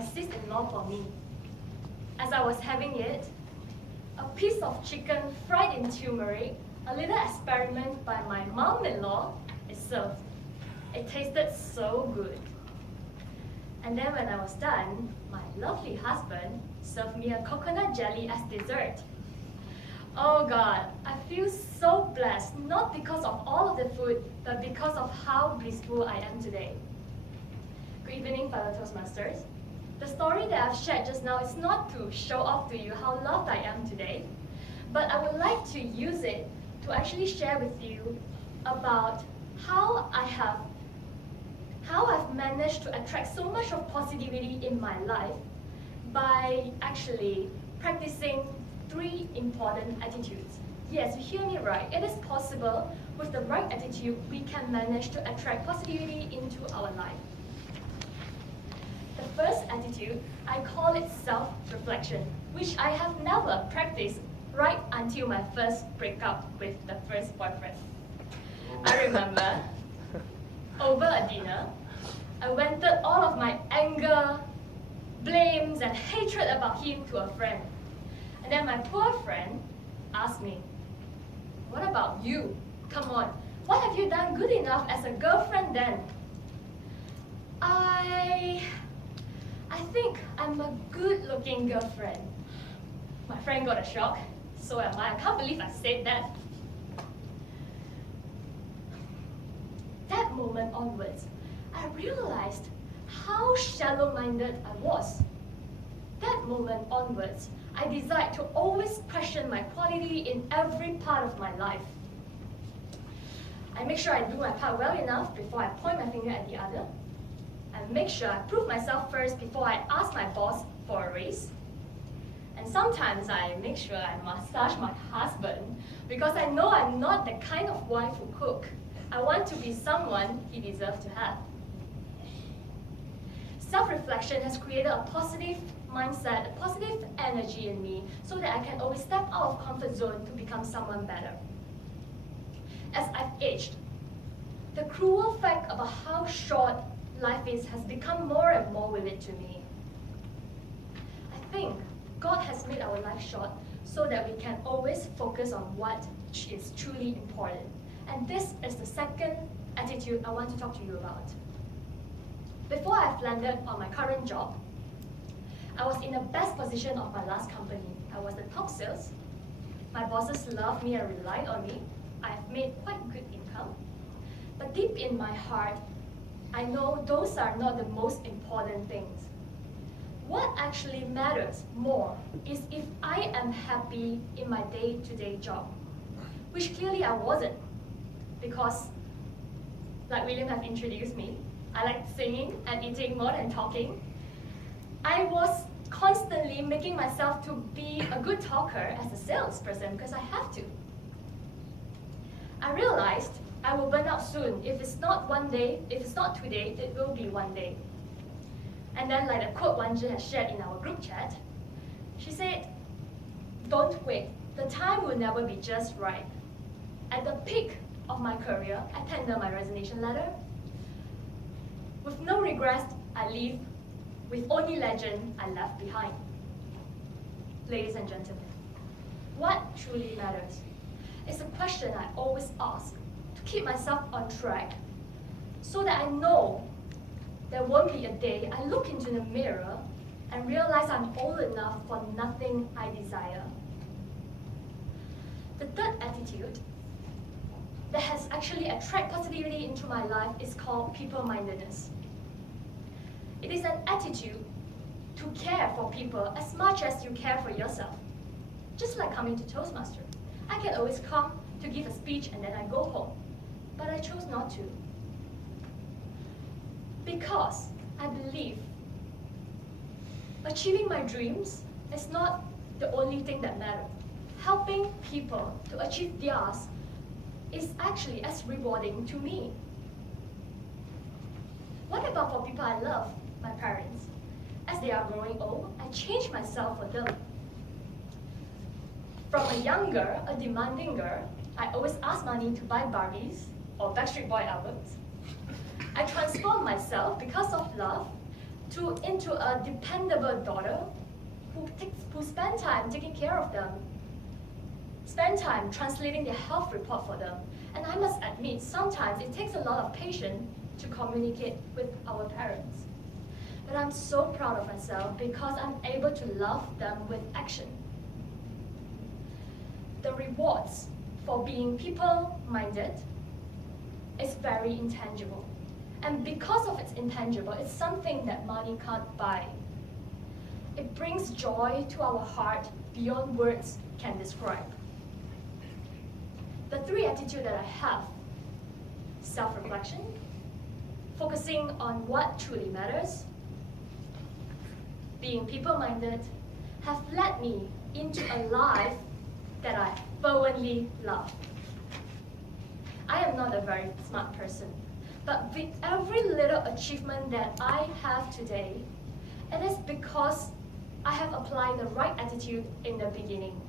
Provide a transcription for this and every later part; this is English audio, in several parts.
my sis-in-law for me. As I was having it, a piece of chicken fried in turmeric, a little experiment by my mom-in-law, is served. It tasted so good. And then when I was done, my lovely husband served me a coconut jelly as dessert. Oh God, I feel so blessed, not because of all of the food, but because of how blissful I am today. Good evening, fellow Toastmasters. The story that I've shared just now is not to show off to you how loved I am today, but I would like to use it to actually share with you about how I've managed to attract so much of positivity in my life by actually practicing 3 important attitudes. Yes, you hear me right. It is possible. With the right attitude, we can manage to attract positivity into our life. The first attitude, I call it self-reflection, which I have never practiced right until my first breakup with the first boyfriend. I remember, over a dinner, I vented all of my anger, blames, and hatred about him to a friend. And then my poor friend asked me, "What about you? Come on, what have you done good enough as a girlfriend then?" I think I'm a good-looking girlfriend. My friend got a shock. So am I. I can't believe I said that. That moment onwards, I realized how shallow-minded I was. That moment onwards, I decided to always question my quality in every part of my life. I make sure I do my part well enough before I point my finger at the other. I make sure I prove myself first before I ask my boss for a raise. And sometimes I make sure I massage my husband because I know I'm not the kind of wife who cook. I want to be someone he deserves to have. Self-reflection has created a positive mindset, a positive energy in me so that I can always step out of comfort zone to become someone better. As I've aged, the cruel fact about how short life is has become more and more vivid to me. I think God has made our life short so that we can always focus on what is truly important. And this is the second attitude I want to talk to you about. Before I've landed on my current job, I was in the best position of my last company. I was the top sales. My bosses loved me and relied on me. I've made quite good income. But deep in my heart, I know those are not the most important things. What actually matters more is if I am happy in my day-to-day job, which clearly I wasn't, because, like William have introduced me, I like singing and eating more than talking. I was constantly making myself to be a good talker as a salesperson because I have to. I realized I will burn out soon. If it's not one day, if it's not today, it will be one day. And then, like the quote Wanja has shared in our group chat, she said, "Don't wait. The time will never be just right." At the peak of my career, I tendered my resignation letter. With no regrets, I leave. With only legend I left behind. Ladies and gentlemen, what truly matters? It's a question I always ask to keep myself on track so that I know there won't be a day I look into the mirror and realize I'm old enough for nothing I desire. The third attitude that has actually attracted positivity into my life is called people-mindedness. It is an attitude to care for people as much as you care for yourself. Just like coming to Toastmaster. I can always come to give a speech and then I go home. But I chose not to. Because I believe achieving my dreams is not the only thing that matters. Helping people to achieve theirs is actually as rewarding to me. What about for people I love, my parents? As they are growing old, I change myself for them. From a young girl, a demanding girl, I always ask money to buy Barbies or Backstreet Boy albums. I transform myself because of love into a dependable daughter who spend time taking care of them, spend time translating their health report for them. And I must admit, sometimes it takes a lot of patience to communicate with our parents. But I'm so proud of myself because I'm able to love them with action. The rewards for being people-minded is very intangible. And because of its intangible, it's something that money can't buy. It brings joy to our heart beyond words can describe. The three attitudes that I have: self-reflection, focusing on what truly matters, being people-minded, have led me into a life that I fervently love. I am not a very smart person, but with every little achievement that I have today, it is because I have applied the right attitude in the beginning.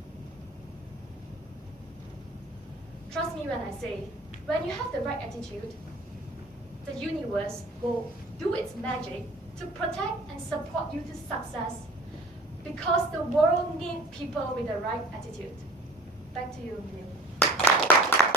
Trust me when I say, when you have the right attitude, the universe will do its magic to protect and support you to success, because the world needs people with the right attitude. Back to you, William.